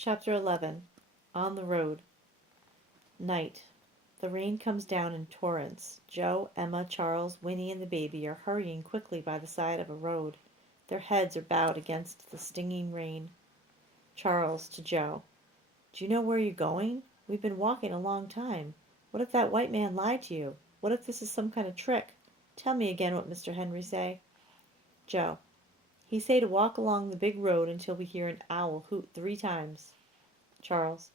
Chapter 11. On the Road. Night. The rain comes down in torrents. Joe, Emma, Charles, Winnie, and the baby are hurrying quickly by the side of a road. Their heads are bowed against the stinging rain. Charles to Joe. Do you know where you're going? We've been walking a long time. What if that white man lied to you? What if this is some kind of trick? Tell me again what Mr. Henry say. Joe. He say to walk along the big road until we hear an owl hoot 3 times. Charles.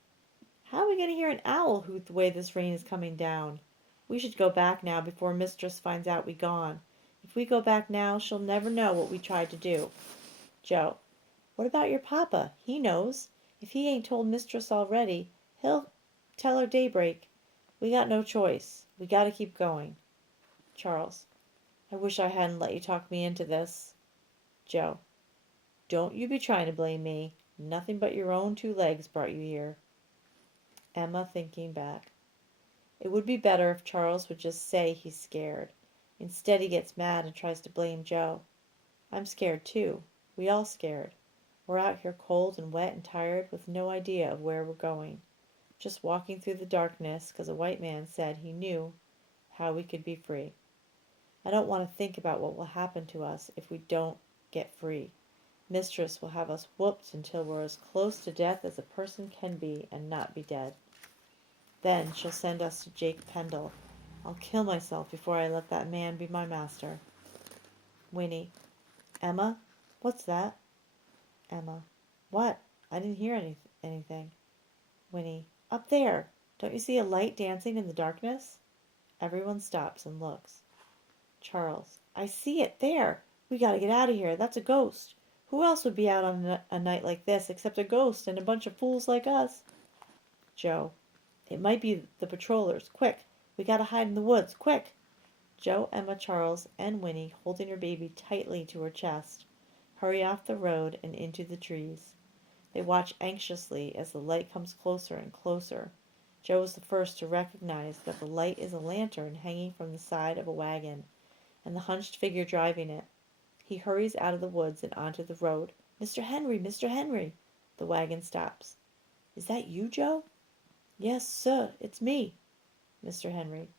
How are we going to hear an owl hoot the way this rain is coming down? We should go back now before Mistress finds out we gone. If we go back now, she'll never know what we tried to do. Joe. What about your papa? He knows. If he ain't told Mistress already, he'll tell her daybreak. We got no choice. We got to keep going. Charles. I wish I hadn't let you talk me into this. Joe. Don't you be trying to blame me. Nothing but your own 2 legs brought you here. Emma thinking back. It would be better if Charles would just say he's scared. Instead he gets mad and tries to blame Joe. I'm scared too. We all scared. We're out here cold and wet and tired with no idea of where we're going. Just walking through the darkness because a white man said he knew how we could be free. I don't want to think about what will happen to us if we don't get free. Mistress will have us whooped until we're as close to death as a person can be and not be dead. Then she'll send us to Jake Pendle. I'll kill myself before I let that man be my master. Winnie. Emma? What's that? Emma. What? I didn't hear anything. Winnie. Up there. Don't you see a light dancing in the darkness? Everyone stops and looks. Charles. I see it. There. We gotta get out of here. That's a ghost. Who else would be out on a night like this except a ghost and a bunch of fools like us? Joe. It might be the patrollers. Quick. We gotta hide in the woods. Quick. Joe, Emma, Charles, and Winnie, holding her baby tightly to her chest, hurry off the road and into the trees. They watch anxiously as the light comes closer and closer. Joe is the first to recognize that the light is a lantern hanging from the side of a wagon, and the hunched figure driving it. He hurries out of the woods and onto the road. Mr. Henry! Mr. Henry! The wagon stops. Is that you, Joe? Yes, sir, it's me. Mr. Henry.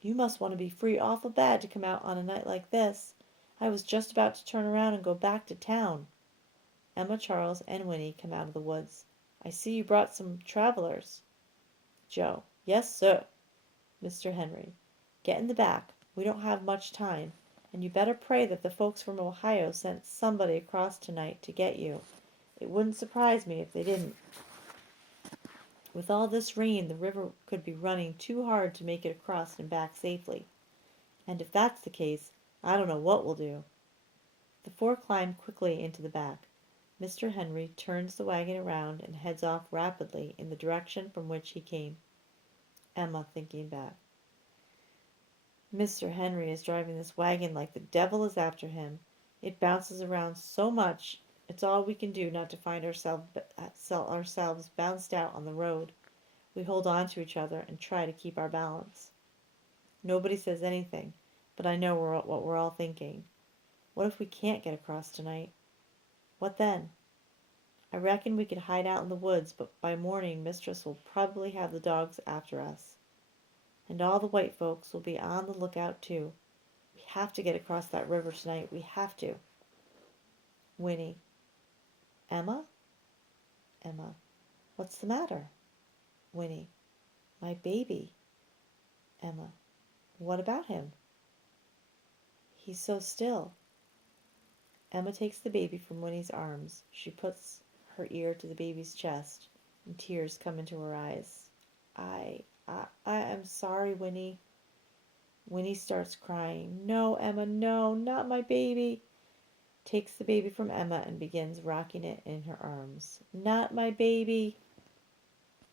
You must want to be free awful bad to come out on a night like this. I was just about to turn around and go back to town. Emma, Charles, and Winnie come out of the woods. I see you brought some travelers. Joe. Yes, sir. Mr. Henry. Get in the back. We don't have much time, and you better pray that the folks from Ohio sent somebody across tonight to get you. It wouldn't surprise me if they didn't. With all this rain, the river could be running too hard to make it across and back safely. And if that's the case, I don't know what we'll do. The 4 climb quickly into the back. Mr. Henry turns the wagon around and heads off rapidly in the direction from which he came. Emma thinking back. Mr. Henry is driving this wagon like the devil is after him. It bounces around so much, it's all we can do not to find ourselves bounced out on the road. We hold on to each other and try to keep our balance. Nobody says anything, but I know what we're all thinking. What if we can't get across tonight? What then? I reckon we could hide out in the woods, but by morning Mistress will probably have the dogs after us. And all the white folks will be on the lookout too. We have to get across that river tonight. We have to. Winnie. Emma? Emma. What's the matter? Winnie. My baby. Emma. What about him? He's so still. Emma takes the baby from Winnie's arms. She puts her ear to the baby's chest, and tears come into her eyes. I am sorry, Winnie. Winnie starts crying. No, Emma, no, not my baby. Takes the baby from Emma and begins rocking it in her arms. Not my baby.